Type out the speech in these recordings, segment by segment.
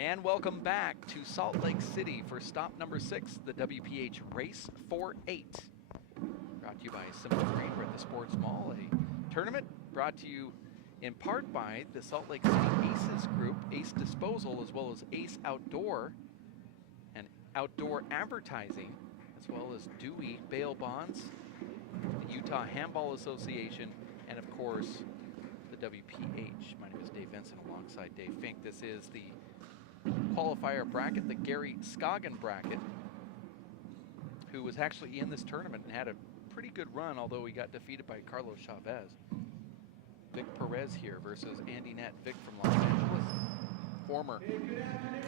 And welcome back to Salt Lake City for stop number 6, the WPH Race for 8. Brought to you by Simple Green. We're at the Sports Mall, a tournament brought to you in part by the Salt Lake City Aces Group, Ace Disposal, as well as Ace Outdoor and Outdoor Advertising, as well as Dewey Bail Bonds, the Utah Handball Association, and of course, the WPH. My name is Dave Vincent alongside Dave Fink. This is the qualifier bracket, the Gary Scoggin bracket, who was actually in this tournament and had a pretty good run, although he got defeated by Carlos Chavez. Vic Perez here versus Andy Nett. Vic from Los Angeles, former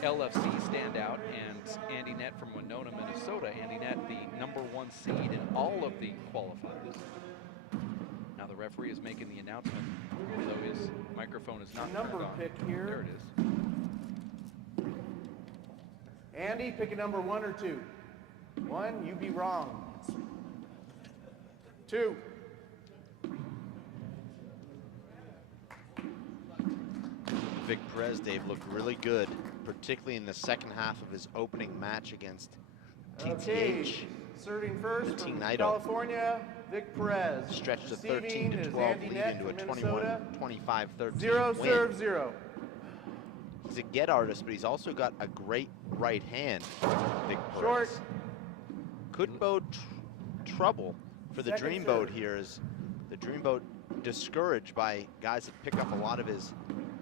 LFC standout, and Andy Nett from Winona, Minnesota. Andy Nett, the #1 seed in all of the qualifiers. Now the referee is making the announcement, although his microphone is not turned on. Pick here. There it is. Andy, pick a number 1 or 2. 1, you be wrong. 2. Vic Perez, Dave, looked really good, particularly in the second half of his opening match against TTH. Okay. Serving first the from Team California, Vic Perez. Stretched a Receiving 13-12 is Andy lead Nett into a from Minnesota. 21-25-13 0 win. serve 0. He's a get artist, but he's also got a great right hand, Vic Perez. Short. Could bode trouble for the Second Dreamboat serve. here, as the Dreamboat discouraged by guys that pick up a lot of his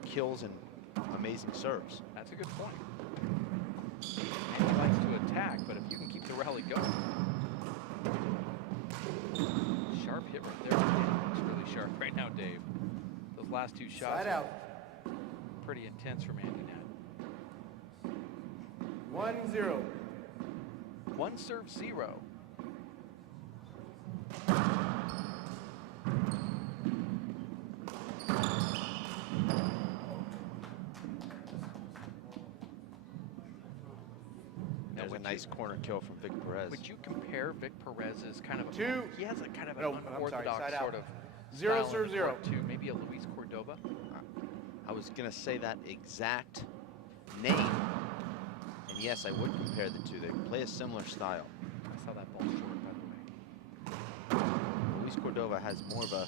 kills and amazing serves. That's a good point. And he likes to attack, but if you can keep the rally going. Sharp hit right there. It's really sharp right now, Dave. Those last 2 shots Side out. pretty intense from Andy Nett. 1-0. 1 serve 0. There's a nice corner kill from Vic Perez. Would you compare Vic Perez's kind of a 2. He has a kind of an No, I'm sorry, unorthodox side out. sort of 0 style serve in 0. court too, maybe a Luis Cordova. I was gonna say that exact name. And yes, I would compare the two. They play a similar style. I saw that ball short, by the way. Luis Cordova has more of a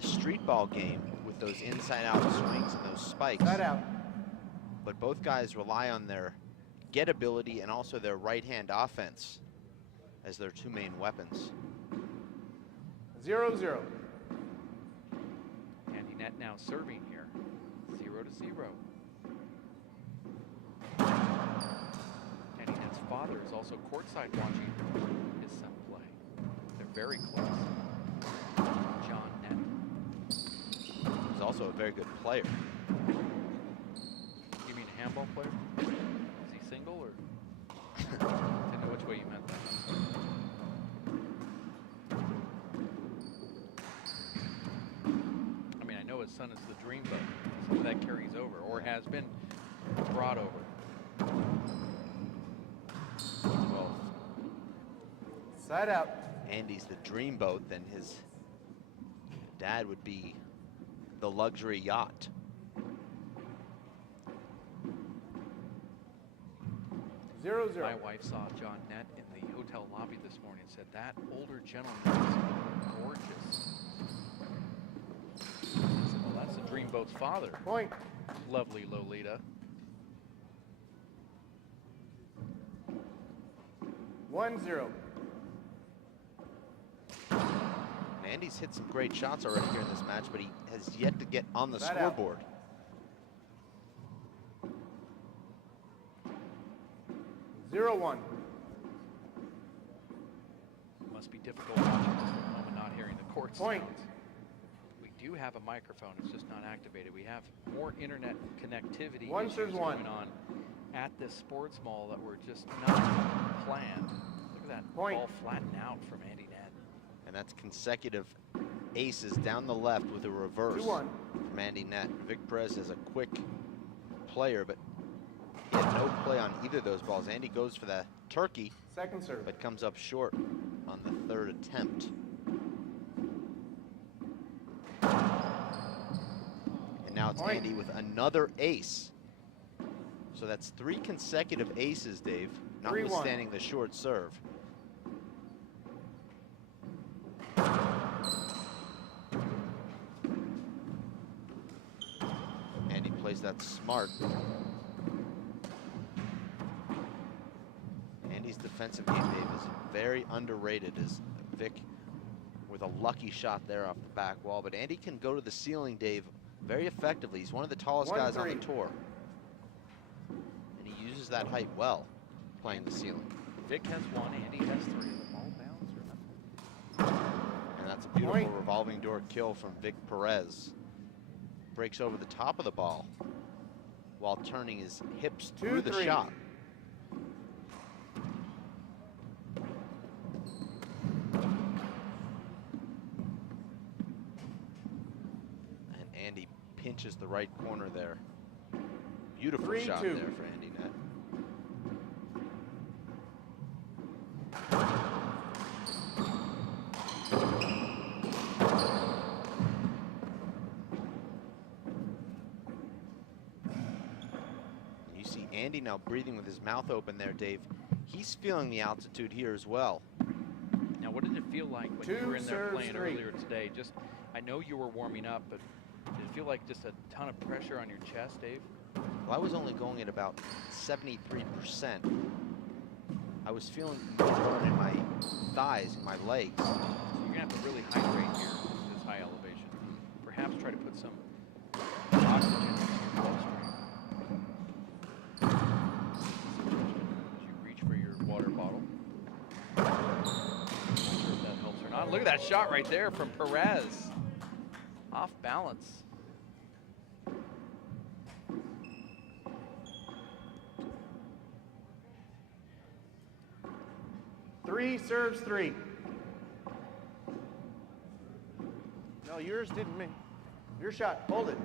street ball game with those inside out swings and those spikes. Side out. But both guys rely on their get ability and also their right hand offense as their 2 main weapons. 0-0. Andy Nett now serving here. 0-0. Andy Nett's father is also courtside watching his son play. They're very close. John Nett. He's also a very good player. You mean a handball player? Is he single or? I didn't know which way you meant that. I mean, I know his son is the Dreamboat, so that carries over, or has been brought over. Well, Side out. Andy's the Dreamboat, then his dad would be the luxury yacht. 0-0. my wife saw John Nett in the hotel lobby this morning and said, that older gentleman is gorgeous. I said, well, that's the Dreamboat's father. Point. Lovely Lolita. 1-0. Andy's hit some great shots already here in this match, but he has yet to get on the Side out. scoreboard. 0-1. Must be difficult watching this at the moment, not hearing the court Point. sounds. We do have a microphone, it's just not activated. We have more internet connectivity One issues serves one. going on at this sports mall that were just not planned. Look at that Point. ball flatten out from Andy Nett. And that's consecutive aces down the left with a reverse 2-1. from Andy Nett. Vic Perez is a quick player, but he had no play on either of those balls. Andy goes for the turkey, Second serve. but comes up short on the 3rd attempt. And now it's Point. Andy with another ace. So that's 3 consecutive aces, Dave, 3-1. notwithstanding the short serve. And he plays that smart. Andy's defensive game, Dave, is very underrated, as Vic with a lucky shot there off the back wall. But Andy can go to the ceiling, Dave, very effectively. He's one of the tallest guys on the tour. And he uses that height well, playing the ceiling. Vic has 1, Andy has 3. The ball bounce or nothing. And that's a beautiful revolving door kill from Vic Perez. Breaks over the top of the ball while turning his hips through the shot. Andy pinches the right corner there. Beautiful shot there for Andy Nett. And you see Andy now breathing with his mouth open there, Dave. He's feeling the altitude here as well. Now, what did it feel like when you were in there playing earlier today? Just, I know you were warming up, but did it feel like just a ton of pressure on your chest, Dave? Well, I was only going at about 73%. I was feeling more in my thighs and my legs. So you're gonna have to really hydrate here at this high elevation. Perhaps try to put some oxygen in your bloodstream. As you reach for your water bottle. Not sure if that helps or not. Look at that shot right there from Perez. Off balance. Three serves 3. No, yours didn't make. Your shot. Hold it.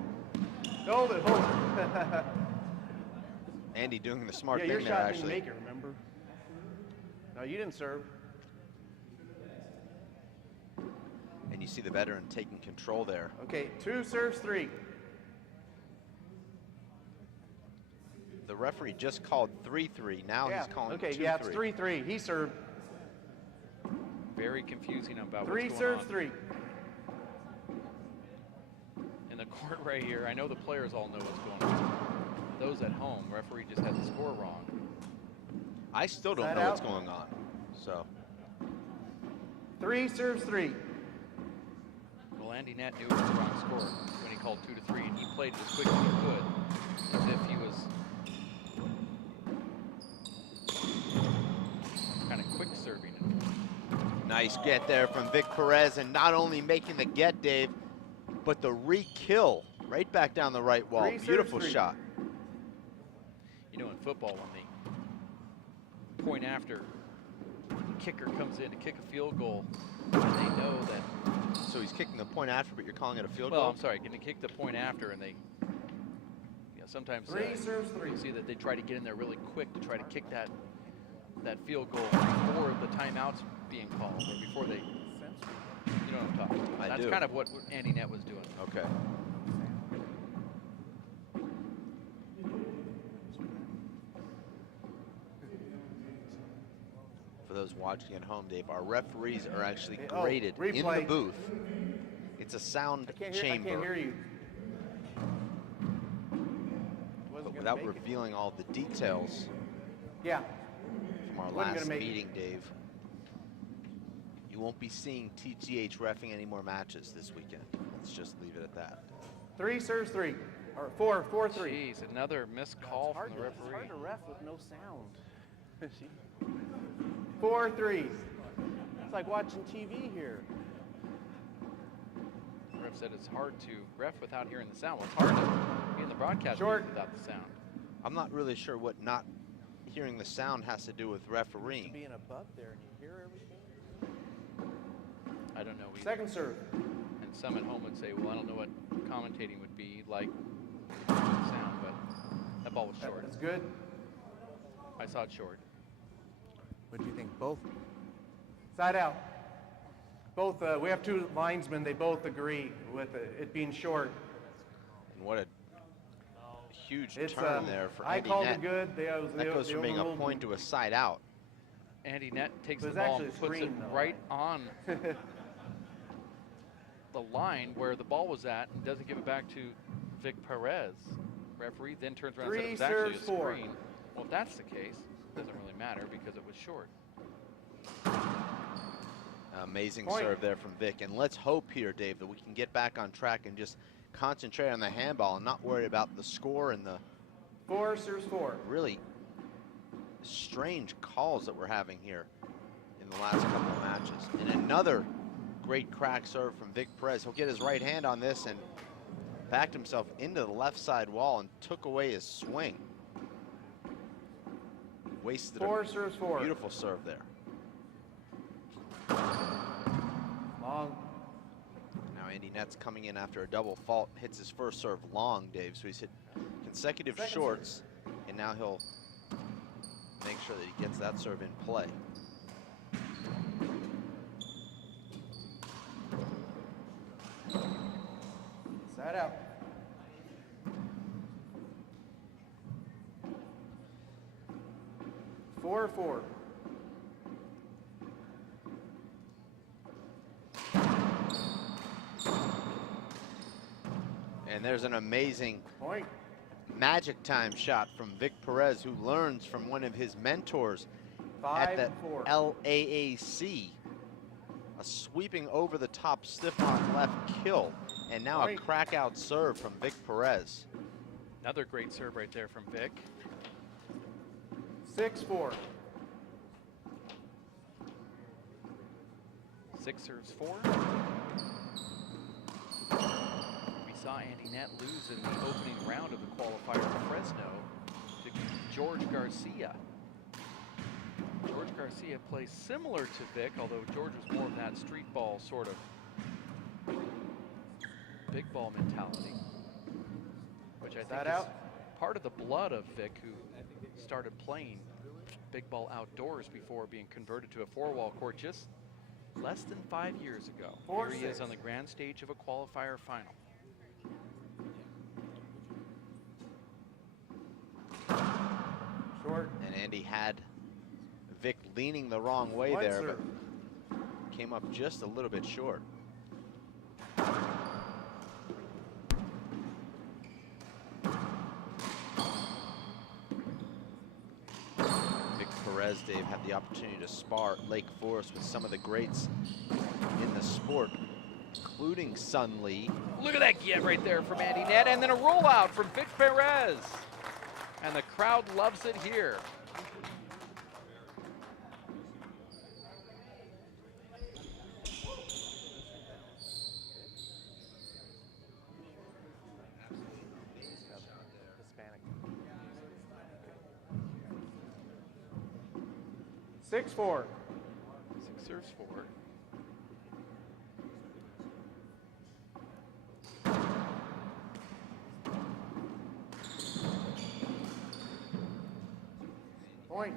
Hold it. Hold it. Andy doing the smart yeah, thing your there, shot actually. didn't make it, remember? No, you didn't serve. And you see the veteran taking control there. Okay, 2 serves 3. The referee just called 3-3. Now he's calling 2-3. Okay, yeah, it's 3-3. He served. Very confusing about 3 what's going serves on. 3. In the court right here, I know the players all know what's going on. Those at home, referee just had the score wrong. I still don't know what's going on. So 3 serves 3. Well, Andy Nett knew it was the wrong score when he called 2-3, and he played it as quick as he could, as if he was kind of quick serving it. nice get there from Vic Perez, and not only making the get, Dave, but the re-kill right back down the right wall. Beautiful shot. You know, in football, when the point after kicker comes in to kick a field goal, and they know that. So he's kicking the point after, but you're calling it a field Well, goal? I'm sorry, going to kick the point after, and they, sometimes 3 serves 3. you'll see that they try to get in there really quick to try to kick that field goal before the timeout's being called, or before they, you know what I'm talking about. That's kind of what Andy Nett was doing. Okay. For those watching at home, Dave, our referees are actually graded in the booth. It's a sound chamber. I can't hear you. But without revealing all the details from our last meeting, Dave, you won't be seeing TTH reffing any more matches this weekend. Let's just leave it at that. 3 serves 3. Or 4-3. Jeez, another missed call from the referee. It's hard to ref with no sound. 4-3. It's like watching TV here. The ref said it's hard to ref without hearing the sound. Well, it's hard to be in the broadcast booth without the sound. I'm not really sure what not hearing the sound has to do with refereeing. Being above there and you hear everything. I don't know either. Second serve. And some at home would say, well, I don't know what commentating would be like with the sound, but that ball was short. That's good. I saw it short. What do you think? Both? Side out. Both, we have 2 linesmen. They both agree with it being short. And what a huge It's turn there for I Andy called Nett. it good. That goes from being a overruled point me. to a side out. Andy Nett takes It the was ball actually and a puts it screen, though, right on the line where the ball was at and doesn't give it back to Vic Perez. Referee then turns around and said it was actually a screen. Well, if that's the case, it doesn't really matter because it was short. Amazing Point. serve there from Vic. And let's hope here, Dave, that we can get back on track and just concentrate on the handball and not worry about the score and the 4 serves 4. really strange calls that we're having here in the last couple of matches. And another great crack serve from Vic Perez. He'll get his right hand on this and backed himself into the left side wall and took away his swing. Wasted 4 serves 4. beautiful serve there. Long. Now Andy Nett's coming in after a double fault, hits his first serve long, Dave. So he's hit consecutive Second shorts, and now he'll make sure that he gets that serve in play. Side out. Four. And there's an amazing Point. magic time shot from Vic Perez, who learns from one of his mentors 5 at the 4. LAAC. A sweeping over the top stiff arm left kill. And now a Point. crack out serve from Vic Perez. Another great serve right there from Vic. 6-4. 6 serves 4. We saw Andy Nett lose in the opening round of the qualifier in Fresno to George Garcia. George Garcia plays similar to Vic, although George was more of that street ball sort of big ball mentality, which I think That is out? part of the blood of Vic, who started playing big ball outdoors before being converted to a 4-wall court just less than 5 years ago. 4-6. Here he is on the grand stage of a qualifier final. Short. And Andy had Vic leaning the wrong way One there, serve. but came up just a little bit short. Vic Perez, Dave, had the opportunity to spar at Lake Forest with some of the greats in the sport, including Sun Lee. Look at that get right there from Andy Nett, and then a rollout from Vic Perez. And the crowd loves it here. Hispanic. 6-4. 6 serves 4. Point.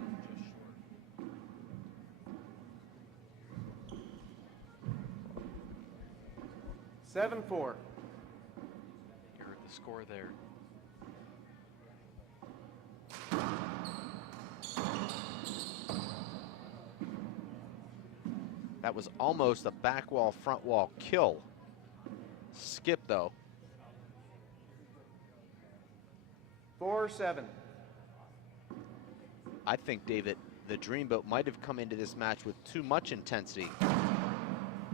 Seven 4. You heard the score there. That was almost a back wall, front wall kill. Skip, though. 4-7. I think, David, the Dreamboat might have come into this match with too much intensity.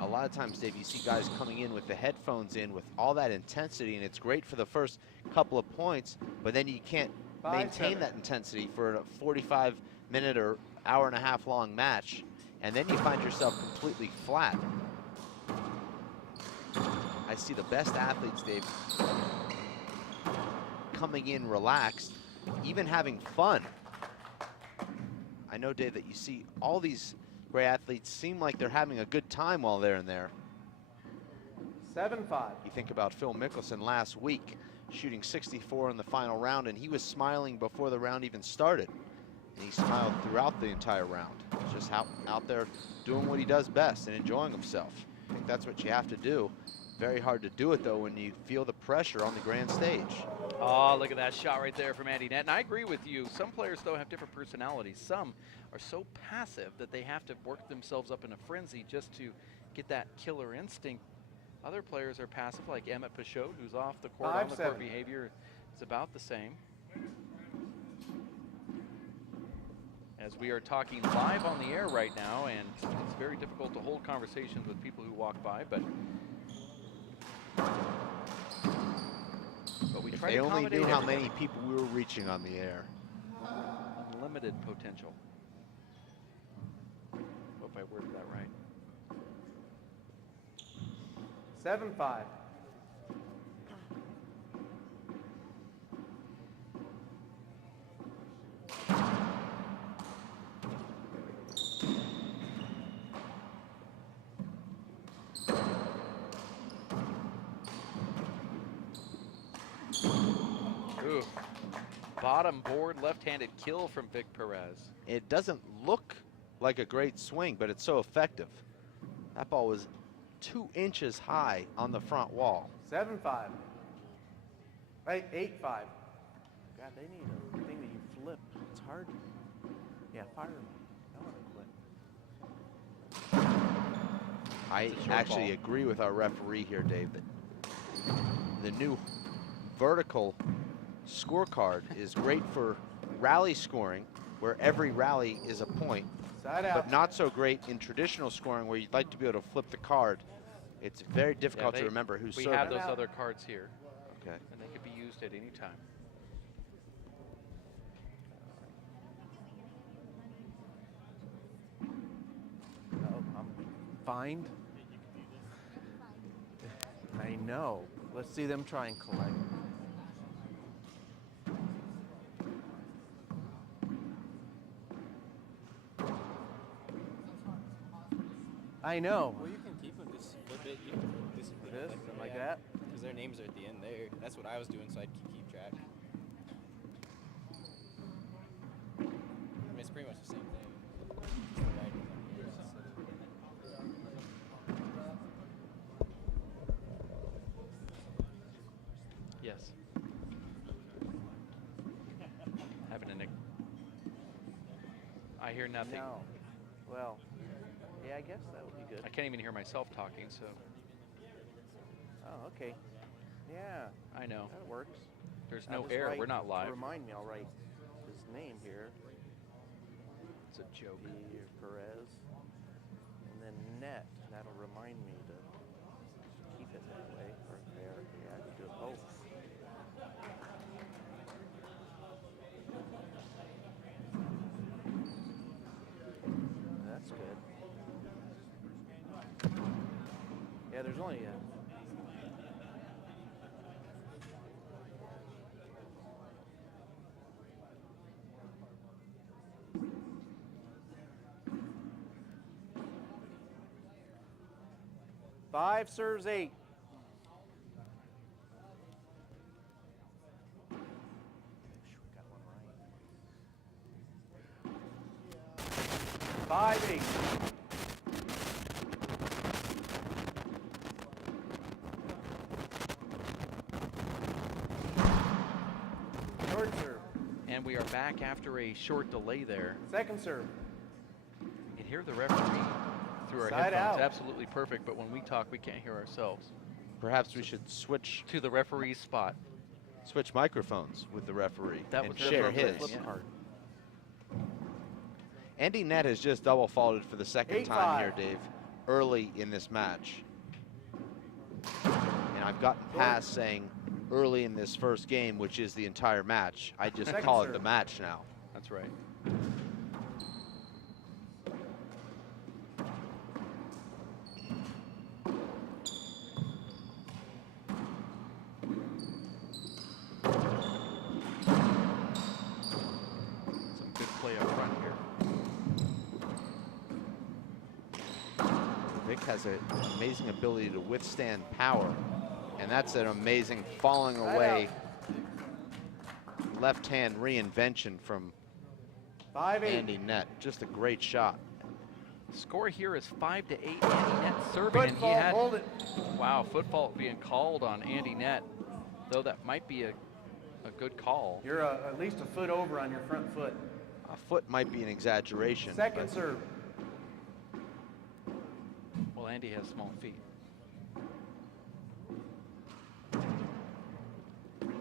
A lot of times, Dave, you see guys coming in with the headphones in with all that intensity, and it's great for the first couple of points, but then you can't maintain 5-7. that intensity for a 45-minute or hour-and-a-half long match, and then you find yourself completely flat. I see the best athletes, Dave, coming in relaxed, even having fun. I know, Dave, that you see all these great athletes seem like they're having a good time while they're in there. 7-5. You think about Phil Mickelson last week, shooting 64 in the final round, and he was smiling before the round even started. And he smiled throughout the entire round. He's just out there doing what he does best and enjoying himself. I think that's what you have to do Very hard to do it, though, when you feel the pressure on the grand stage. Oh, look at that shot right there from Andy Nett. And I agree with you. Some players, though, have different personalities. Some are so passive that they have to work themselves up in a frenzy just to get that killer instinct. Other players are passive, like Emmett Pachot, who's off the court. On the court behavior is about the same. As we are talking live on the air right now, and it's very difficult to hold conversations with people who walk by, but we try They to only accommodate knew how everybody. many people we were reaching on the air. Unlimited potential. Hope I worded that right. 7-5. Ooh. Bottom board left-handed kill from Vic Perez. It doesn't look like a great swing, but it's so effective. That ball was 2 inches high on the front wall. 7-5. Right, 8-5. God, they need a thing that you flip. It's hard. Yeah, fire me. I want to quit. I It's a short actually ball. agree with our referee here, Dave, that the new vertical scorecard is great for rally scoring, where every rally is a point, Side out. but not so great in traditional scoring, where you'd like to be able to flip the card. It's very difficult to remember who's We serving. have those other cards here, Okay. and they could be used at any time. Oh, I'm fined. I know. Let's see them try and collect. I know. Well, you can keep them, just flip it. You can just Like this, something like that. Because their names are at the end there. That's what I was doing, so I'd keep track. I mean, it's pretty much the same thing. Just the writing on here instead of- Yes. Having a nick. I hear nothing. No. Well, yeah, I guess that would be good. I can't even hear myself talking, so Oh, okay. Yeah, I know. that works. There's I'll no just air. write- We're not to live. Remind me, I'll write his name here. It's a joke. Perez. And then Nett. That'll remind me to keep it that way. Or there. Yeah, I can do it both. That's good. Yeah, there's only a. Five serves 8. Got one right. 5-8. Short serve. And we are back after a short delay there. Second serve. You can hear the referee through our Side headphones. out. Absolutely perfect, but when we talk, we can't hear ourselves. Perhaps we should switch To the referee's spot. microphones with the referee That and was share perfect. his. Flip card. Andy Nett has just double faulted for the second 8-5. time here, Dave, early in this match. And I've gotten past saying early in this first game, which is the entire match. I just Second call it serve. the match now. That's right. Some good play up front here. Vic has an amazing ability to withstand power, and that's an amazing falling Side away left-hand reinvention from 5-8. Andy Nett. Just a great shot. Score here is 5-8. Andy Nett serving, and he had, hold it. wow, foot fault being called on Andy Nett, though that might be a good call. You're at least a foot over on your front foot. A foot might be an exaggeration. Second but serve. Well, Andy has small feet.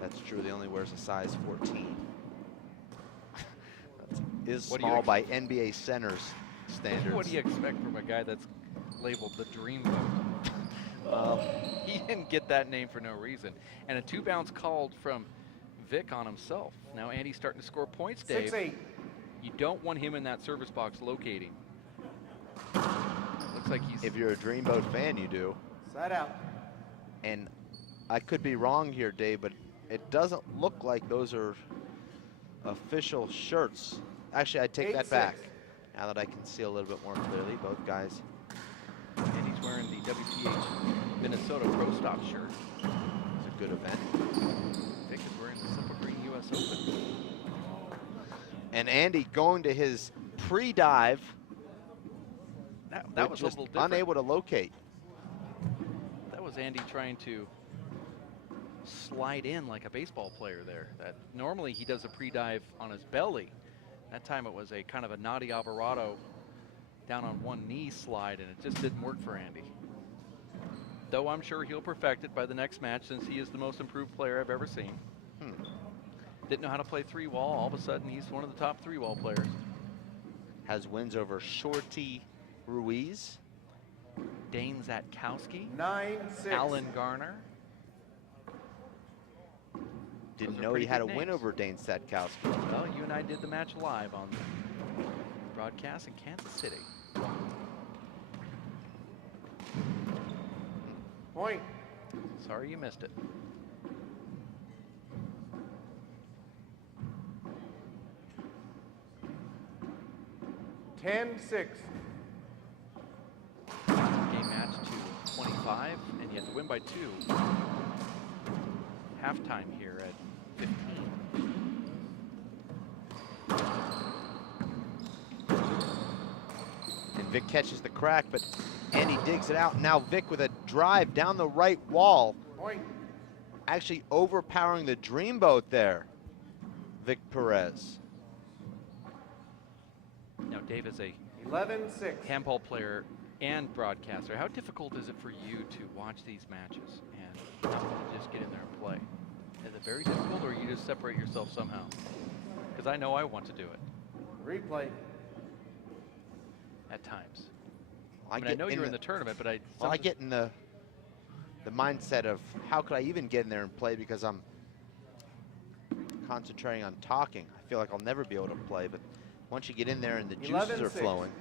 That's true. He only wears a size 14. That is What do you small by NBA centers standards. What do you expect from a guy that's labeled the Dreamboat? He didn't get that name for no reason. And a 2-bounce called from Vic on himself. Now Andy's starting to score points, Dave. 6-8. You don't want him in that service box locating. Looks like he's... If you're a Dreamboat fan, you do. Side out. And I could be wrong here, Dave, but it doesn't look like those are official shirts. Actually, I take that 8-6. back. Now that I can see a little bit more clearly, both guys. And he's wearing the WPH Minnesota Pro Stop shirt. It's a good event. Vic is wearing the Simple Green US Open. And Andy going to his pre-dive. That was a just little different. unable to locate. That was Andy trying to slide in like a baseball player there. That normally he does a pre-dive on his belly. That time it was a kind of a Naughty Alvarado down on one knee slide, and it just didn't work for Andy. Though I'm sure he'll perfect it by the next match, since he is the most improved player I've ever seen. Didn't know how to play 3-wall. All of a sudden, he's one of the top 3-wall players. Has wins over Shorty Ruiz, Dane Zatkowski, 9-6. Alan Garner. didn't Those are know he pretty had a big win names. over Dane Zatkowski. Well, you and I did the match live on broadcast in Kansas City. Point. Sorry you missed it. Ten 6. Game match to 25, and you have to win by 2. Halftime here at 15. And Vic catches the crack, but Andy digs it out. Now Vic with a drive down the right wall, Point. actually overpowering the Dreamboat there. Vic Perez. Now, Dave is a 11-6. handball player and broadcaster. How difficult is it for you to watch these matches and just get in there and play? Is it very difficult, or you just separate yourself somehow? Because I know I want to do it Replay. at times. I, I mean, I know you're in the tournament, but I get in the mindset of how could I even get in there and play, because I'm concentrating on talking. I feel like I'll never be able to play, but once you get in there and the juices are 11-6. flowing.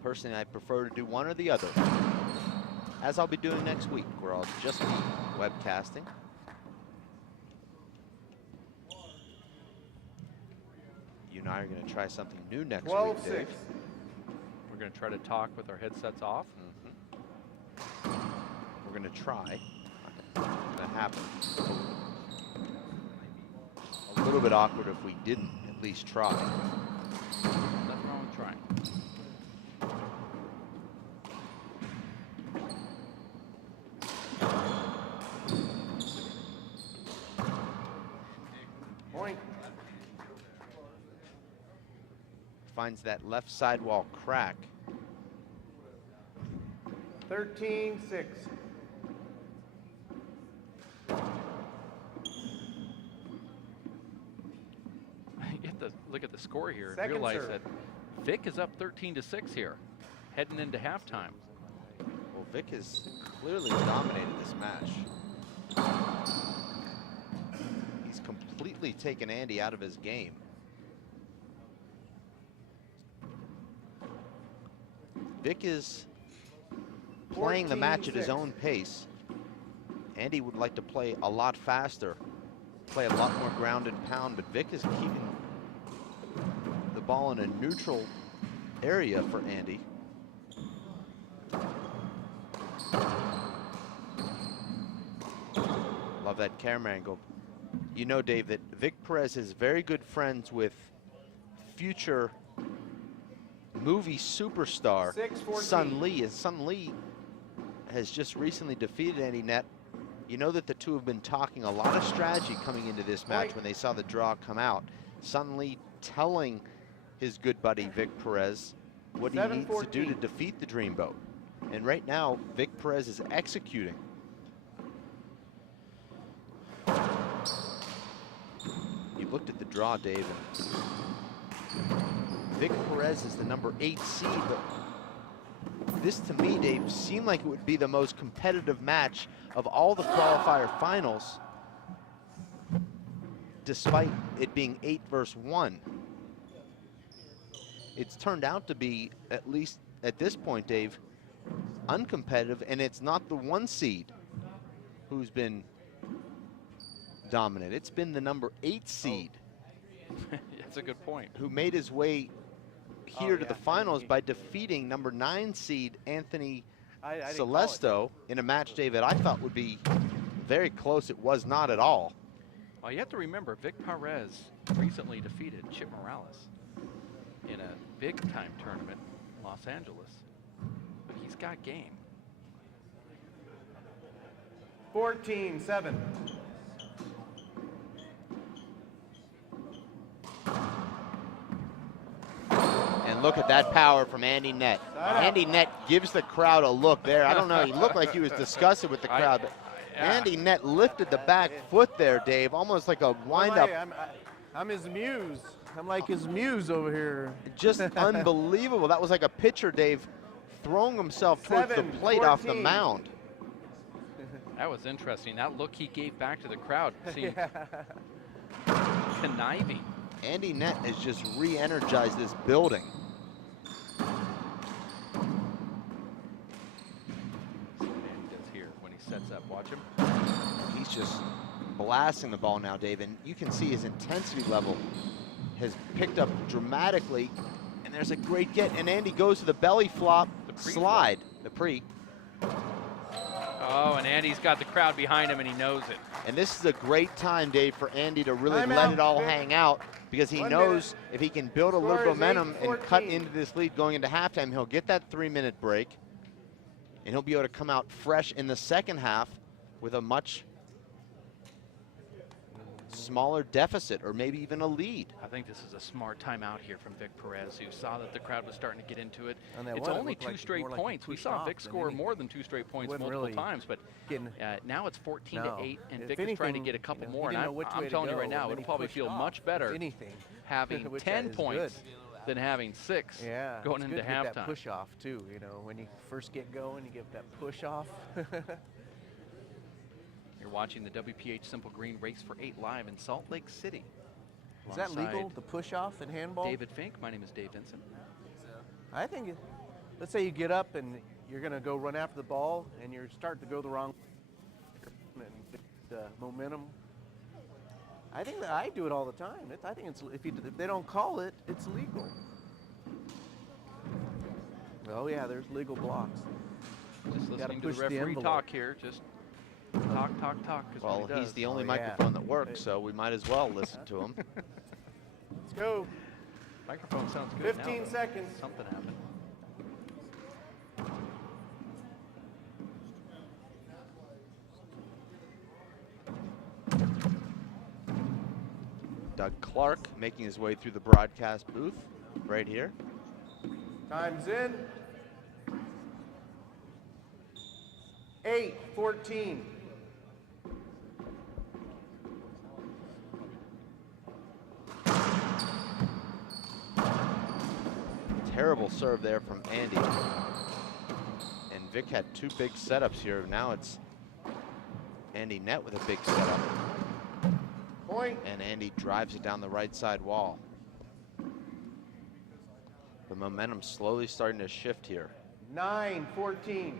Personally, I prefer to do one or the other, as I'll be doing next week, where I'll just be webcasting. You and I are going to try something new next week, 12-6. Dave. we're going to try to talk with our headsets off. We're going to try. Not going to happen. A little bit awkward if we didn't at least try. Nothing wrong with trying. Point. Finds that left sidewall crack. 13-6. You have to look at the score here and Second realize serve. that Vic is up 13-6 here, heading into halftime. Well, Vic has clearly dominated this match. He's completely taken Andy out of his game. Vic is playing the match at his 14-6. own pace. Andy would like to play a lot faster, play a lot more ground and pound, but Vic is keeping the ball in a neutral area for Andy. Love that camera angle. You know, Dave, that Vic Perez is very good friends with future movie superstar 6-14. Sun Lee. And Sun Lee has just recently defeated Andy Nett. You know that the two have been talking a lot of strategy coming into this match when they saw the draw come out. Sun Lee telling his good buddy Vic Perez what he needs to do to defeat the Dreamboat. And right now, Vic Perez is executing. You looked at the draw, Dave, and Vic Perez is the number 8 seed, but this to me, Dave, seemed like it would be the most competitive match of all the qualifier finals, despite it being 8 versus 1. It's turned out to be, at least at this point, Dave, uncompetitive, and it's not the 1 seed who's been dominant. It's been the number 8 seed. That's a good point. Who made his way here to the finals by defeating number 9 seed Anthony Celesto in a match, David, I thought would be very close. It was not at all. Well, you have to remember, Vic Perez recently defeated Chip Morales in a big-time tournament in Los Angeles. But he's got game. 14-7. And look at that power from Andy Nett. Andy Nett gives the crowd a look there. I don't know, he looked like he was disgusted with the crowd, but Andy Nett lifted the back foot there, Dave, almost like a wind-up. I'm his muse. I'm like his muse over here. Just unbelievable. That was like a pitcher, Dave, throwing himself towards the plate off the mound. That was interesting. That look he gave back to the crowd seemed conniving. Andy Nett has just re-energized this building. See what Andy does here when he sets up. Watch him. He's just blasting the ball now, Dave, and you can see his intensity level has picked up dramatically, and there's a great get, and Andy goes to the belly flop slide. The pre. Oh, and Andy's got the crowd behind him, and he knows it. And this is a great time, Dave, for Andy to really let it all hang out, because he knows if he can build a little momentum and cut into this lead going into halftime, he'll get that 3-minute break, and he'll be able to come out fresh in the second half with a much smaller deficit, or maybe even a lead. I think this is a smart timeout here from Vic Perez, who saw that the crowd was starting to get into it. And It's only 2 straight points. We saw Vic score more than 2 straight points multiple times, but now it's 14-8, and Vic is trying to get a couple more. And I'm telling you right now, it'll probably feel much better having 10 points than having 6 going into halftime. That push off too, you know, when you first get going, you get that push off. You're watching the WPH Simple Green Race for 8 live in Salt Lake City. Is that legal, the push off in handball? David Fink, my name is Dave Vincent. I think, let's say you get up and you're going to go run after the ball and you're starting to go the wrong way, and the momentum. I think that I do it all the time. I think it's, if they don't call it, it's legal. Oh yeah, there's legal blocks. Just listening to the referee talk here, just talk. Well, he's the only microphone that works, so we might as well listen to him. Let's go. Microphone sounds good. 15 seconds. Something happened. Doug Clark making his way through the broadcast booth right here. Time's in. 8-14. Terrible serve there from Andy. And Vic had 2 big setups here. Now it's Andy Nett with a big setup. Point. And Andy drives it down the right side wall. The momentum slowly starting to shift here. 9-14.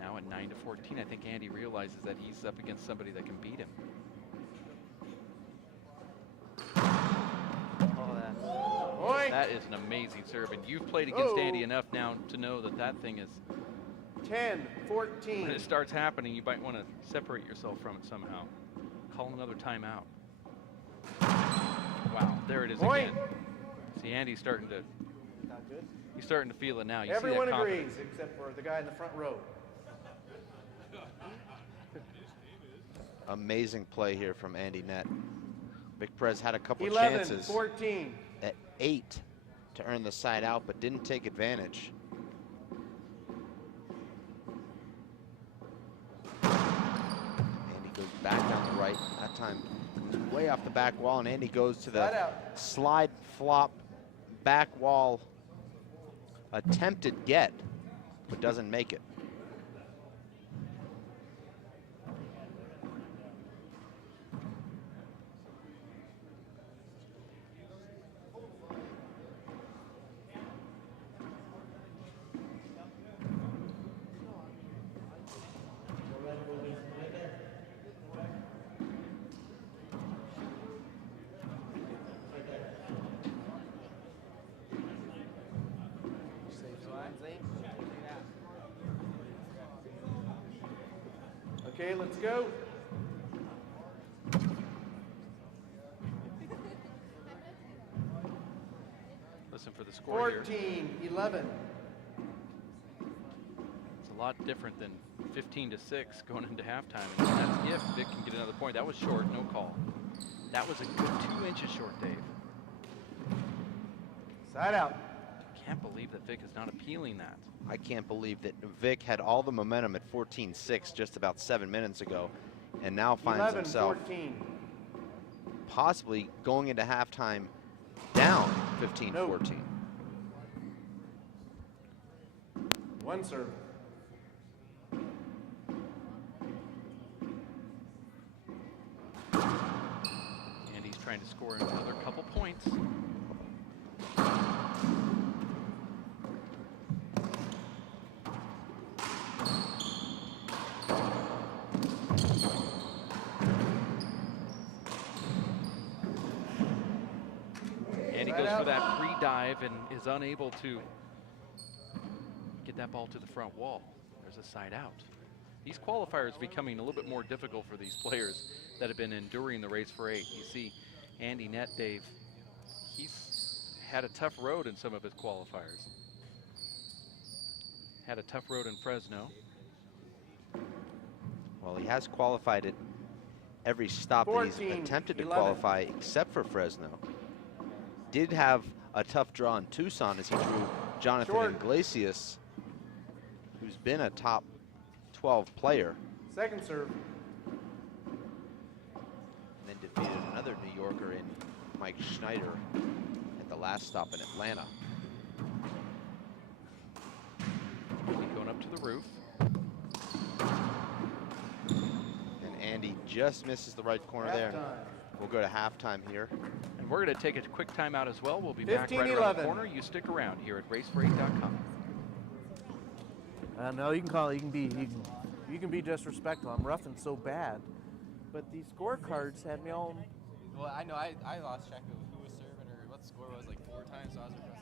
Now at 9-14, I think Andy realizes that he's up against somebody that can beat him. Point. That is an amazing serve, and you've played against Andy enough now to know that that thing is, 10-14. when it starts happening, you might want to separate yourself from it somehow. Call another timeout. Wow, there it is again. See, Andy's starting to You're starting to feel it now. You Everyone see that agrees confidence. except for the guy in the front row. Amazing play here from Andy Nett. Vic Perez had a couple 11, chances 14. at 8 to earn the side out, but didn't take advantage. Andy goes back down the right. That time goes way off the back wall, and Andy goes to the Side out. slide flop back wall attempted get, but doesn't make it. Okay, let's go. Listen for the score here. 14, 11. It's a lot different than 15 to 6 going into halftime. And that's if Vic can get another point. That was short, no call. That was a good 2 inches short, Dave. Side out. Can't believe that Vic is not appealing that. I can't believe that Vic had all the momentum at 14-6 just about 7 minutes ago, and now finds 11, himself 14. possibly going into halftime down 15-14. No. One serve. And he's trying to score another couple points. And he goes for that pre-dive and is unable to get that ball to the front wall. There's a side out. These qualifiers becoming a little bit more difficult for these players that have been enduring the race for 8. You see Andy Nett, Dave, he's had a tough road in some of his qualifiers. Had a tough road in Fresno. Well, he has qualified at every stop that 14, he's attempted to 11. qualify except for Fresno. Did have a tough draw in Tucson as he drew Jonathan Short. Iglesias, who's been a top 12 player, Second serve. and then defeated another New Yorker in Mike Schneider at the last stop in Atlanta. Going up to the roof. And Andy just misses the right corner there. And Halftime. we'll go to halftime here. And we're going to take a quick timeout as well. We'll be back 15, right around 11. the corner. You stick around here at race48.com. No, you can call it. You can be disrespectful. I'm roughing so bad, but these scorecards had me all. Well, I know I lost track of who was serving or what the score was like 4 times, so I was like,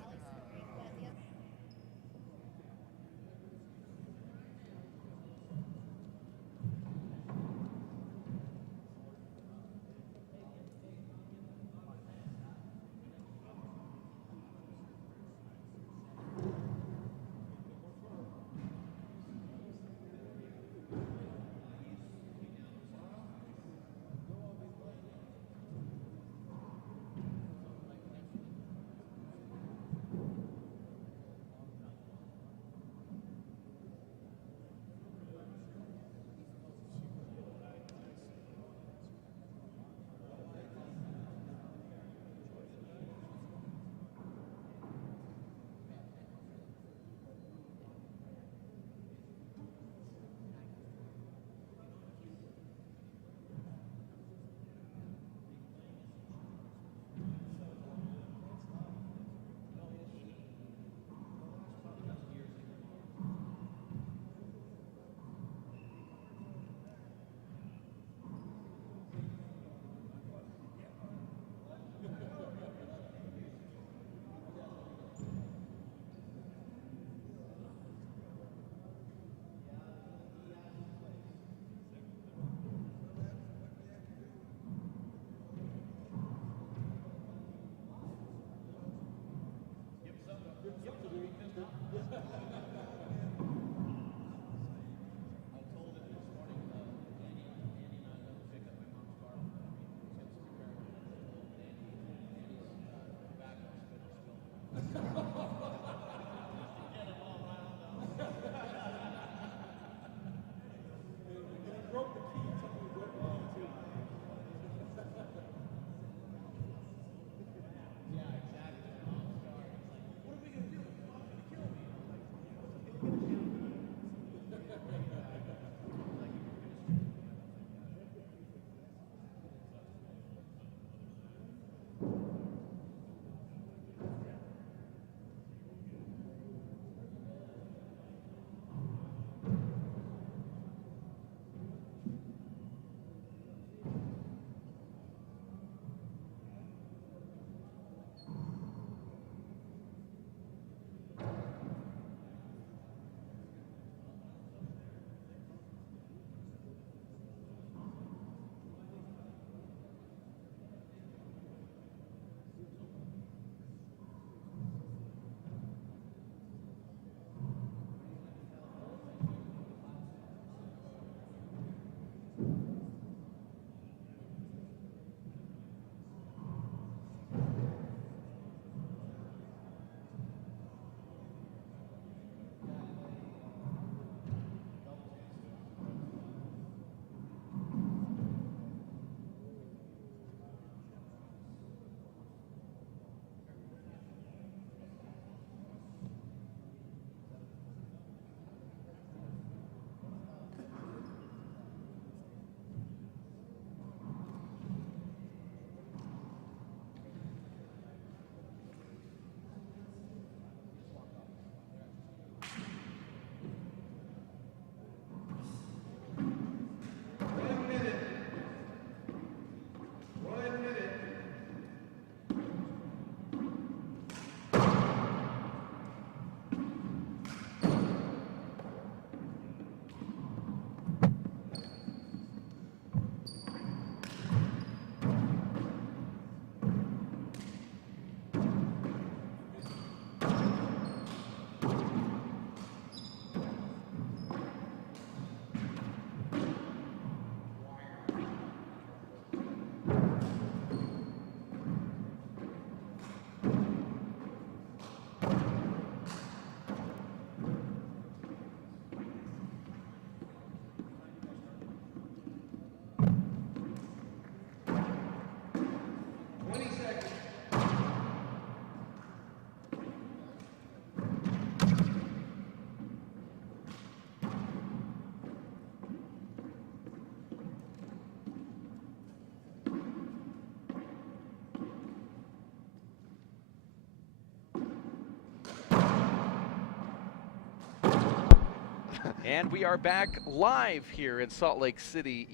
And we are back live here in Salt Lake City.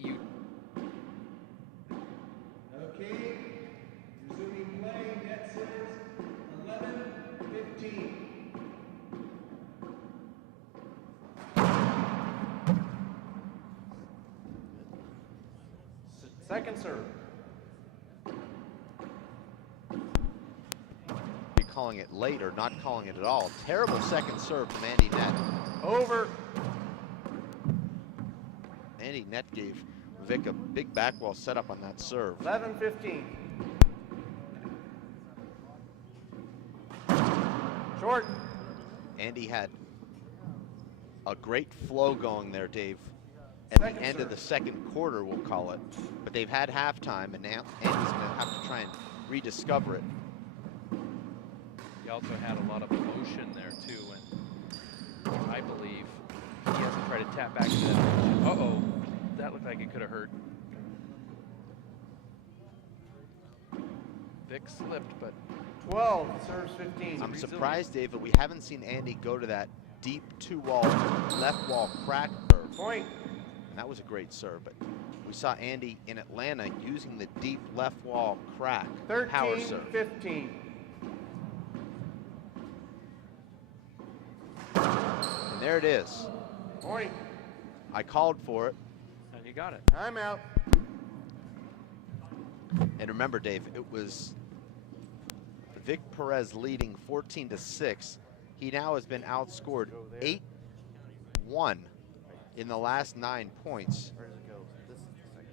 Okay, resuming play, Nett serves 11-15. Second serve. Be calling it late or not calling it at all. Terrible second serve from Andy Nett. Over. Andy Nett gave Vic a big back wall setup on that serve. 11-15. Short. Andy had a great flow going there, Dave. At Second the end of serve. the second quarter, we'll call it. But they've had halftime, and now Andy's going to have to try and rediscover it. He also had a lot of emotion there too, and I believe he has to try to tap back into that emotion. Uh-oh, that looked like it could have hurt. Vic slipped, but 12 serves 15. I'm surprised, Dave, that we haven't seen Andy go to that deep two-wall, left wall crack serve. Point. And that was a great serve, but we saw Andy in Atlanta using the deep left wall crack power serve. 13-15. And there it is. Point. I called for it. and you got it. I'm out. And remember, Dave, it was Vic Perez leading 14-6. He now has been outscored 8-1 in the last 9 points. Where does it go? This is the second.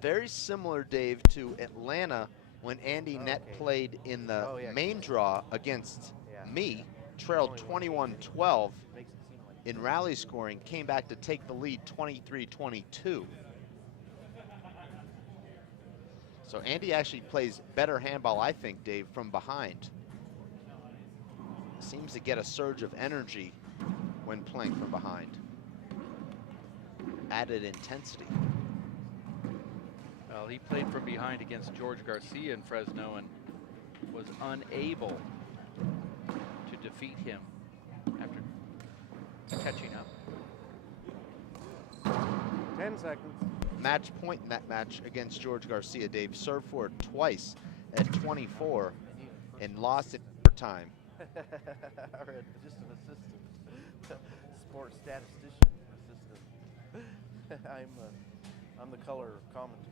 Very similar, Dave, to Atlanta when Andy Nett Okay. played in the Oh, yeah. main draw against Yeah. me, trailed 21-12 in rally scoring, came back to take the lead 23-22. So Andy actually plays better handball, I think, Dave, from behind. Seems to get a surge of energy when playing from behind. Added intensity. Well, he played from behind against George Garcia in Fresno and was unable to defeat him after catching up. 10 seconds. Match point in that match against George Garcia, Dave. Served for it twice at 24 and lost in overtime. All right, just an assistant. Sports statistician assistant. I'm the color commentator.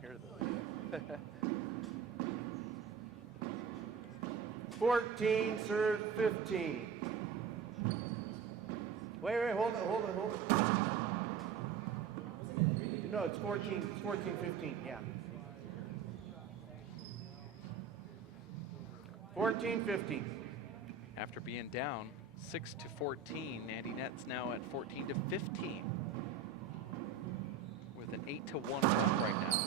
Here the 14 serves 15. Wait, hold it. No, it's 14, 15, yeah. 14-15. After being down 6-14, Andy Nett's now at 14-15 with an 8-1 run right now.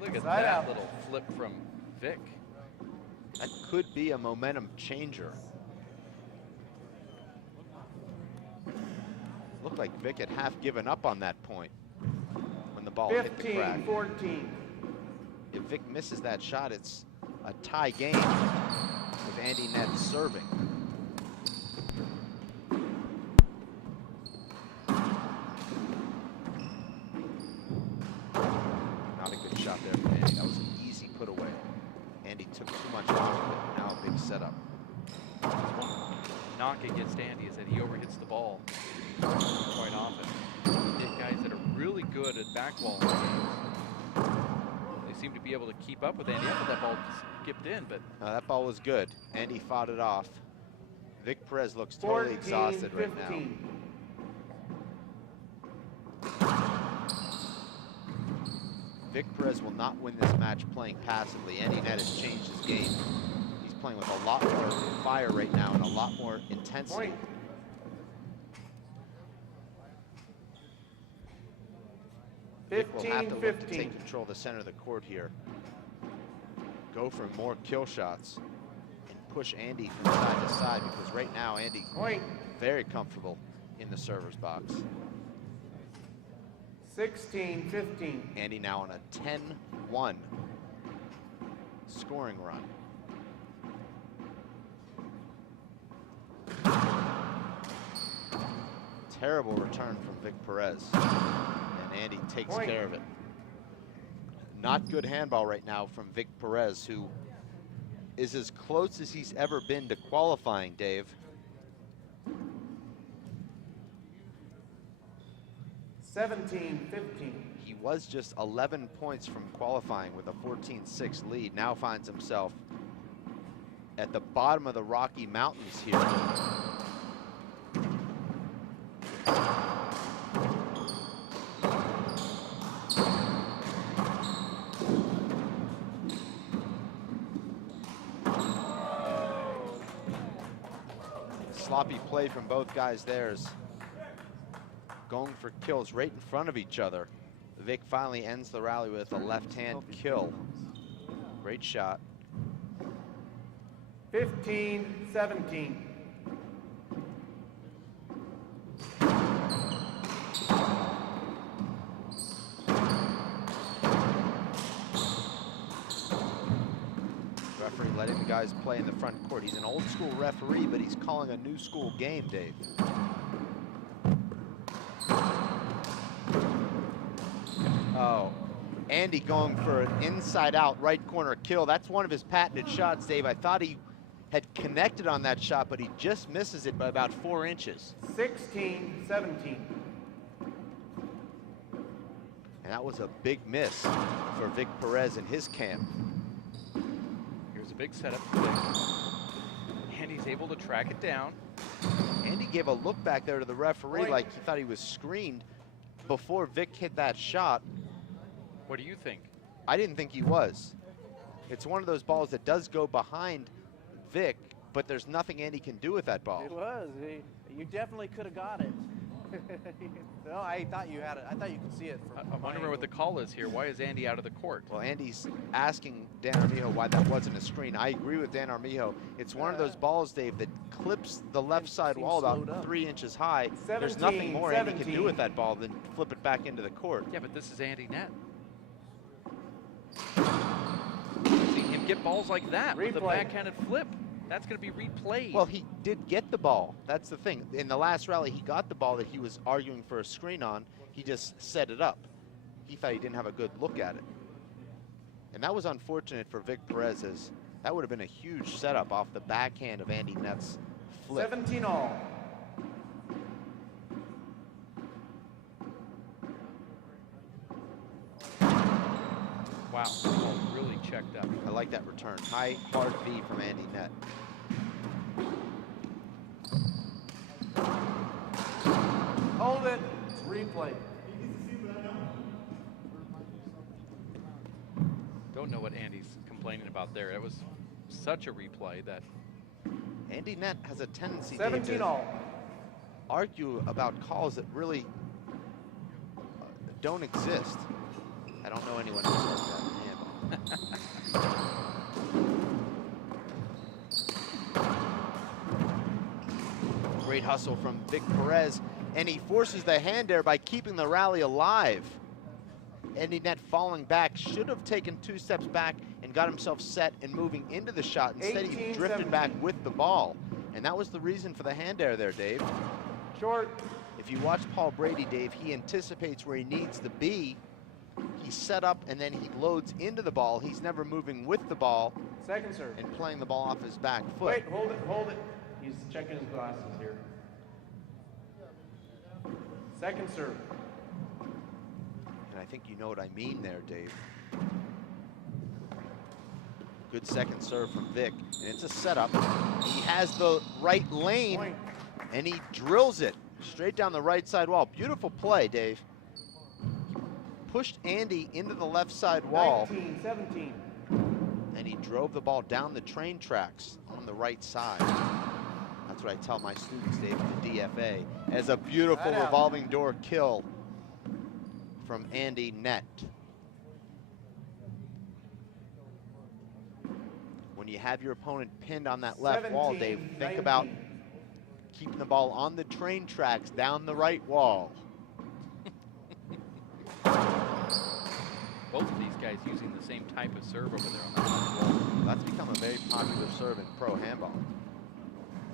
Look at Side that out. little flip from Vic. That could be a momentum changer. Looked like Vic had half given up on that point when the ball hit the crack. 15-14. If Vic misses that shot, it's a tie game with Andy Nett serving. Not a good shot there from Andy. That was an easy put away. Andy took too much off of it. Now a big setup. Knock against Andy is that he overhits the ball quite often. The guys that are really good at back wall games, they seem to be able to keep up with Andy. I thought that ball skipped in, but That ball was good. Andy fought it off. Vic Perez looks totally exhausted right now. 14-15. Vic Perez will not win this match playing passively. Andy Nett has changed his game. He's playing with a lot more fire right now and a lot more intensity. Point. Vic will have to look to 15-15. take control of the center of the court here. Go for more kill shots and push Andy from side to side, because right now Andy Point. very comfortable in the server's box. 16-15. Andy now on a 10-1 scoring run. terrible return from Vic Perez. And Andy takes care of it. Not good handball right now from Vic Perez, who is as close as he's ever been to qualifying, Dave. 17-15. He was just 11 points from qualifying with a 14-6 lead. Now finds himself at the bottom of the Rocky Mountains here. Sloppy play from both guys there, going for kills right in front of each other. Vic finally ends the rally with a left-hand kill. Great shot. 15-17. Referee letting the guys play in the front court. He's an old school referee, but he's calling a new school game, Dave. Oh, Andy going for an inside out right corner kill. That's one of his patented shots, Dave. I thought he had connected on that shot, but he just misses it by about 4 inches. 16-17. And that was a big miss for Vic Perez in his camp. Here's a big setup for Vic. Andy's able to track it down. Andy gave a look back there to the referee like he thought he was screened before Vic hit that shot. What do you think? I didn't think he was. It's one of those balls that does go behind Vic, but there's nothing Andy can do with that ball. It was. You definitely could have got it. No, I thought you had it. I thought you could see it. I'm wondering what the call is here. Why is Andy out of the court? Well, Andy's asking Dan Armijo why that wasn't a screen. I agree with Dan Armijo. It's one of those balls, Dave, that clips the left side wall about 3 inches high. There's nothing more Andy can do with that ball than flip it back into the court. Yeah, but this is Andy Nett. I've seen him get balls like that with the backhanded flip. That's going to be replayed. Well, he did get the ball. That's the thing. In the last rally, he got the ball that he was arguing for a screen on. He just set it up. He thought he didn't have a good look at it. And that was unfortunate for Vic Perez, as that would have been a huge setup off the backhand of Andy Nett's flip. 17 all. Wow, ball really checked up. I like that return. High, hard V from Andy Nett. Hold it. Replay. Don't know what Andy's complaining about there. It was such a replay that Andy Nett has a tendency 17 to all. argue about calls that really don't exist. I don't know anyone who says that. Great hustle from Vic Perez, and he forces the hand air by keeping the rally alive. Andy Nett falling back, should have taken 2 steps back and got himself set and moving into the shot. Instead, he drifted back with the ball. And that was the reason for the hand air there, Dave. Short. If you watch Paul Brady, Dave, he anticipates where he needs to be. He's set up and then he loads into the ball. He's never moving with the ball. Second serve. And playing the ball off his back foot. Wait, hold it, hold it. He's checking his glasses here. Second serve. And I think you know what I mean there, Dave. Good second serve from Vic, and it's a setup. He has the right lane, Point. and he drills it straight down the right side wall. Beautiful play, Dave. Pushed Andy into the left side wall. 19-17. And he drove the ball down the train tracks on the right side. That's what I tell my students, Dave, at the DFA, as a beautiful revolving door kill from Andy Nett. When you have your opponent pinned on that left wall, Dave, think about keeping the ball on the train tracks down the right wall. both of these guys using the same type of serve over there on that left wall. That's become a very popular serve in pro handball.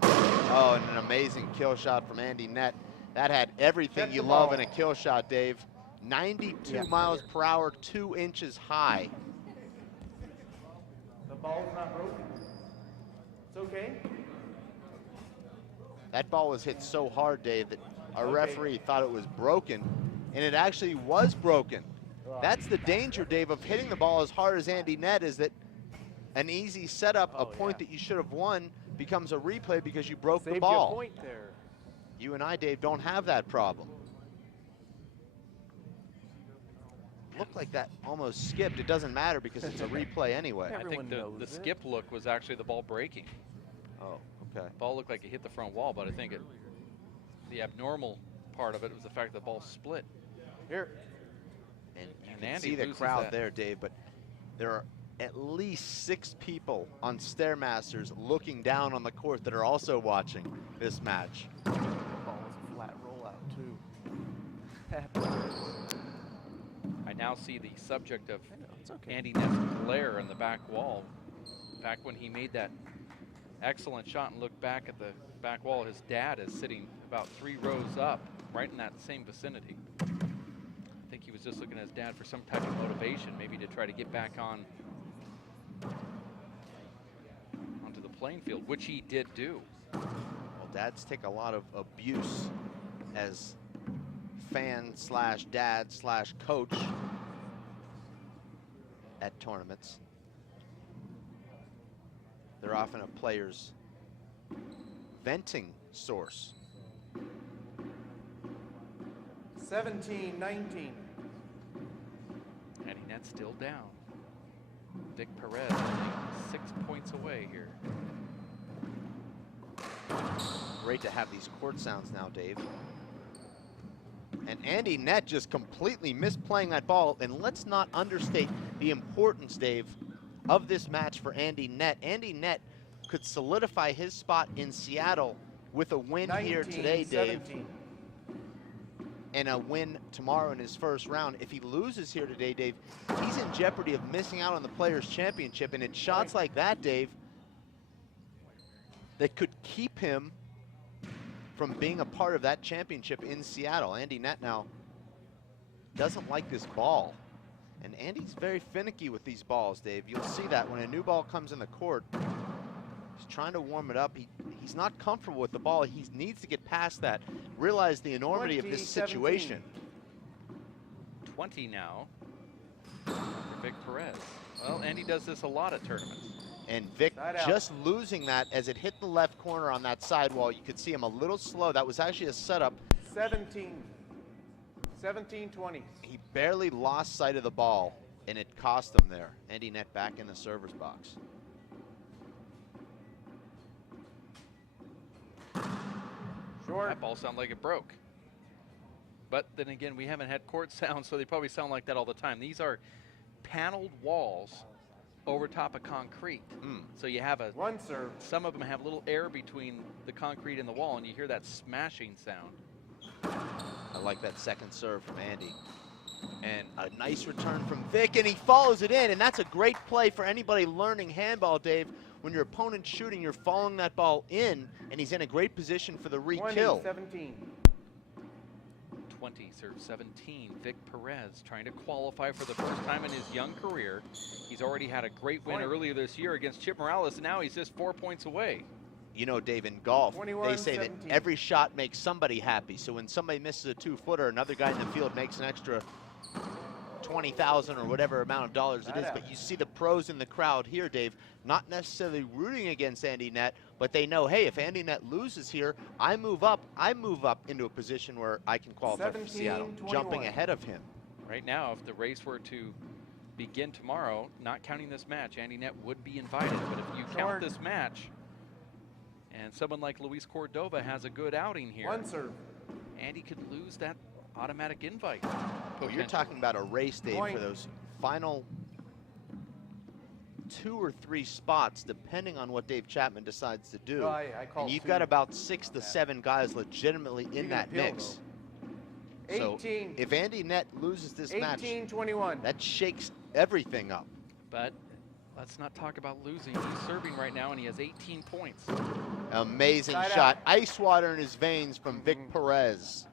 Oh, and an amazing kill shot from Andy Nett. That had everything Check you the love ball. in a kill shot, Dave. 92 Yeah. miles per hour, 2 inches high. The ball's not broken. It's okay. That ball was hit so hard, Dave, that our Okay. referee thought it was broken, and it actually was broken. That's the danger, Dave, of hitting the ball as hard as Andy Nett, is that an easy setup, a point that you should have won, becomes a replay because you broke the Saved ball. you a point there. You and I, Dave, don't have that problem. Looked like that almost skipped. It doesn't matter because it's a replay anyway. I think the skip look was actually the ball breaking. Oh, okay. Ball looked like it hit the front wall, but I think the abnormal part of it was the fact that the ball split. Here. And you And can Andy see the loses crowd that. there, Dave, but there are at least 6 people on Stairmasters looking down on the court that are also watching this match. The ball was a flat rollout too. I now see the subject of It's okay. Andy Nett's glare in the back wall. Back when he made that excellent shot and looked back at the back wall, his dad is sitting about 3 rows up, right in that same vicinity. I think he was just looking at his dad for some type of motivation, maybe to try to get back onto the playing field, which he did do. Well, dads take a lot of abuse as fan slash dad slash coach at tournaments. They're often a player's venting source. 17-19. Andy Nett's still down. Vic Perez only 6 points away here. Great to have these court sounds now, Dave. And Andy Nett just completely misplaying that ball. And let's not understate the importance, Dave, of this match for Andy Nett. Andy Nett could solidify his spot in Seattle with a win here today, Dave, 17. and a win tomorrow in his first round. If he loses here today, Dave, he's in jeopardy of missing out on the Players' Championship. And it's shots like that, Dave, that could keep him from being a part of that championship in Seattle. Andy Nett now doesn't like this ball. And Andy's very finicky with these balls, Dave. You'll see that when a new ball comes in the court, he's trying to warm it up. He's not comfortable with the ball. He needs to get past that. Realize the enormity of this 20-17. situation. 20 now for Vic Perez. Well, Andy does this a lot at tournaments. And Vic Side out. just losing that as it hit the left corner on that sidewall. You could see him a little slow. That was actually a setup. 17. 17-20. He barely lost sight of the ball, and it cost him there. Andy Nett back in the server's box. Short. That ball sounded like it broke. But then again, we haven't had court sounds, so they probably sound like that all the time. These are paneled walls over top of concrete. So you have One serve. some of them have little air between the concrete and the wall, and you hear that smashing sound. I like that second serve from Andy. And a nice return from Vic, and he follows it in, and that's a great play for anybody learning handball, Dave. When your opponent's shooting, you're following that ball in, and he's in a great position for the re-kill. 20-17. 20 serve 17. Vic Perez trying to qualify for the first time in his young career. He's already had a great win earlier this year against Chip Morales, and now he's just 4 points away. You know, Dave, in golf, they say that 21-17. every shot makes somebody happy. So when somebody misses a 2-footer, another guy in the field makes an extra $20,000 or whatever amount of dollars it is. But you see the pros in the crowd here, Dave, not necessarily rooting against Andy Nett, but they know, hey, if Andy Nett loses here, I move up into a position where I can qualify for Seattle, 17-21. jumping ahead of him. Right now, if the race were to begin tomorrow, not counting this match, Andy Nett would be invited. But if you count this match, and someone like Luis Cordova has a good outing here, One serve. Andy could lose that automatic invite. Well, you're talking about a race, Dave, for those final 2 or 3 spots, depending on what Dave Chapman decides to do. No, I called and you've 2. got about 6 to 7 guys legitimately in that appeal, mix. though. So 18. if Andy Nett loses this match, 18-21. that shakes everything up. But Let's not talk about losing. He's serving right now, and he has 18 points. Amazing Side shot. out. Ice water in his veins from Vic Perez.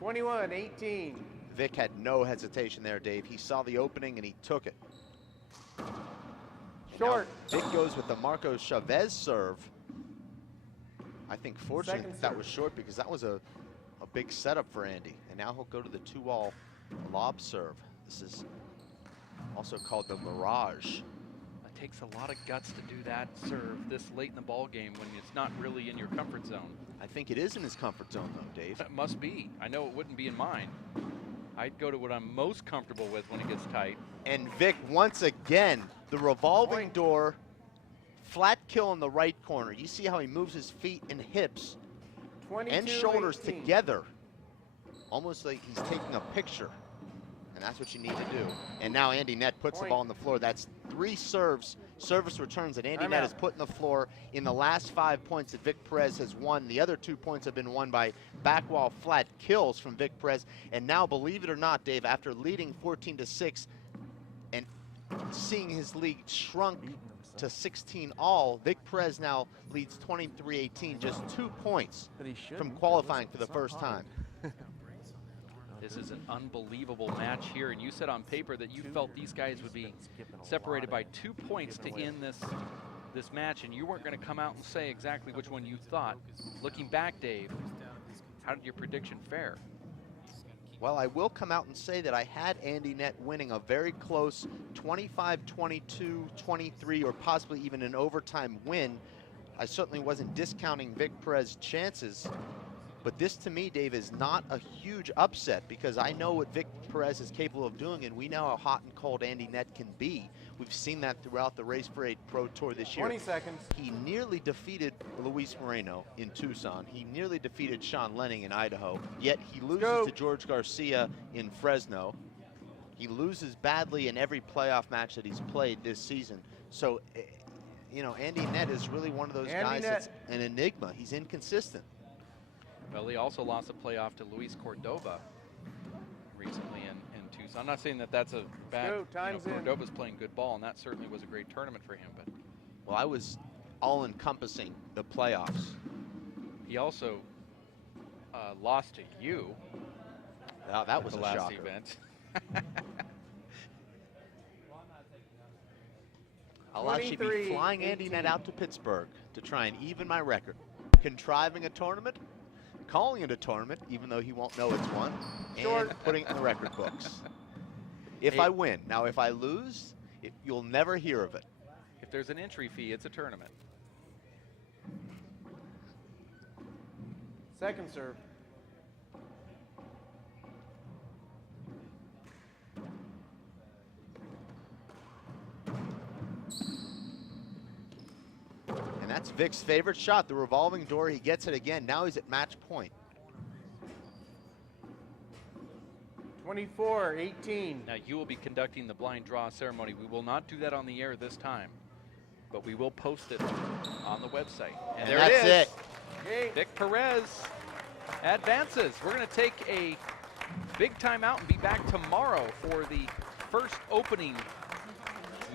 21-18. Vic had no hesitation there, Dave. He saw the opening and he took it. Short. Now, Vic goes with the Marco Chavez serve. I think fortunately Second that serve. was short because that was a big setup for Andy. And now he'll go to the 2-all lob serve. This is also called the Mirage. It takes a lot of guts to do that serve this late in the ball game when it's not really in your comfort zone. I think it is in his comfort zone though, Dave. It must be. I know it wouldn't be in mine. I'd go to what I'm most comfortable with when it gets tight. And Vic, once again, the revolving Point. door, flat kill in the right corner. You see how he moves his feet and hips and shoulders 22-18. together, almost like he's taking a picture. And that's what you need to do. And now Andy Nett puts the Point. ball on the floor. That's 3 service returns that Andy Timeout. Nett has put in the floor in the last 5 points that Vic Perez has won. The other 2 points have been won by back wall flat kills from Vic Perez. And now, believe it or not, Dave, after leading 14-6 and seeing his lead shrunk to 16 all, Vic Perez now leads 23-18, just 2 points But he should. from qualifying for the first time. This is an unbelievable match here, and you said on paper that you felt these guys would be separated by 2 points to end this match, and you weren't going to come out and say exactly which one you thought. Looking back, Dave, how did your prediction fare? Well, I will come out and say that I had Andy Nett winning a very close 25-22, 23, or possibly even an overtime win. I certainly wasn't discounting Vic Perez's chances. But this, to me, Dave, is not a huge upset because I know what Vic Perez is capable of doing, and we know how hot and cold Andy Nett can be. We've seen that throughout the Race for 8 Pro Tour this year. 20 seconds. He nearly defeated Luis Moreno in Tucson. He nearly defeated Sean Lenning in Idaho, yet he loses to George Garcia in Fresno. He loses badly in every playoff match that he's played this season. So, you know, Andy Nett is really one of those guys that's an enigma. He's inconsistent. Well, he also lost a playoff to Luis Cordova recently in Tucson. I'm not saying that that's a bad, Cordova's playing good ball, and that certainly was a great tournament for him. But well, I was all-encompassing the playoffs. he also lost to you. That was the a last shocker. event. I'll actually be flying Andy Nett out to Pittsburgh to try and even my record. Contriving a tournament, calling it a tournament, even though he won't know it's one, and putting it in the record books. If I win. Now, if I lose, you'll never hear of it. If there's an entry fee, it's a tournament. Second serve. And that's Vic's favorite shot, the revolving door. He gets it again. Now he's at match point. 24-18. Now you will be conducting the blind draw ceremony. We will not do that on the air this time, but we will post it on the website. And there that's it is. Okay. Vic Perez advances. We're going to take a big timeout and be back tomorrow for the first opening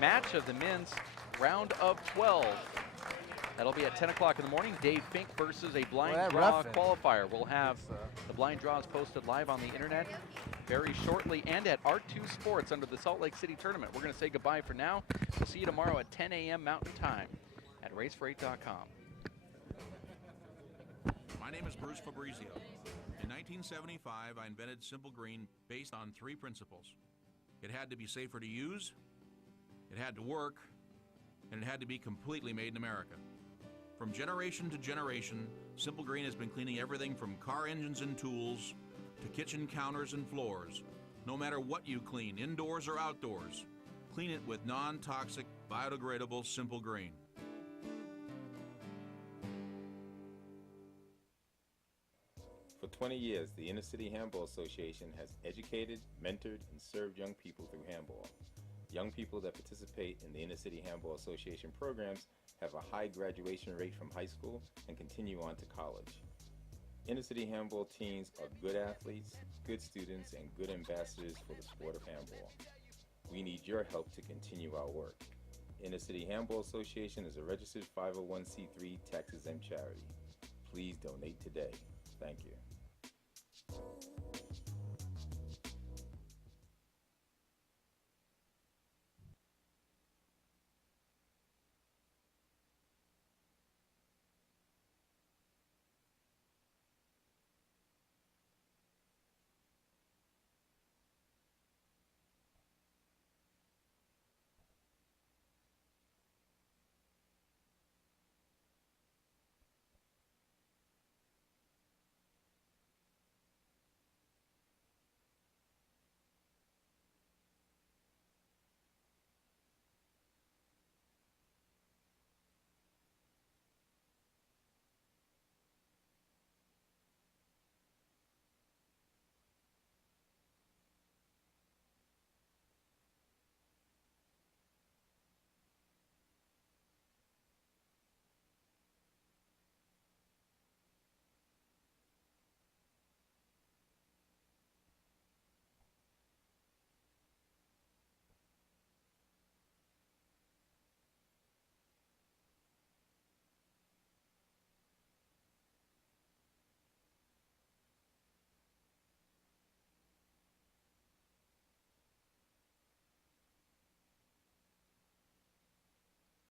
match of the men's round of 12. That'll be at 10 o'clock in the morning. Dave Fink versus a blind draw qualifier. We'll have the blind draws posted live on the internet very shortly and at R2 Sports under the Salt Lake City tournament. We're going to say goodbye for now. We'll see you tomorrow at 10 a.m. Mountain Time at racefor8.com. My name is Bruce Fabrizio. In 1975, I invented Simple Green based on 3 principles. It had to be safer to use, it had to work, and it had to be completely made in America. From generation to generation, Simple Green has been cleaning everything from car engines and tools to kitchen counters and floors. No matter what you clean, indoors or outdoors, clean it with non-toxic, biodegradable Simple Green. For 20 years, the Inner City Handball Association has educated, mentored, and served young people through handball. Young people that participate in the Inner City Handball Association programs have a high graduation rate from high school and continue on to college. Inner City Handball teams are good athletes, good students, and good ambassadors for the sport of handball. We need your help to continue our work. Inner City Handball Association is a registered 501c3 tax-exempt charity. Please donate today. Thank you.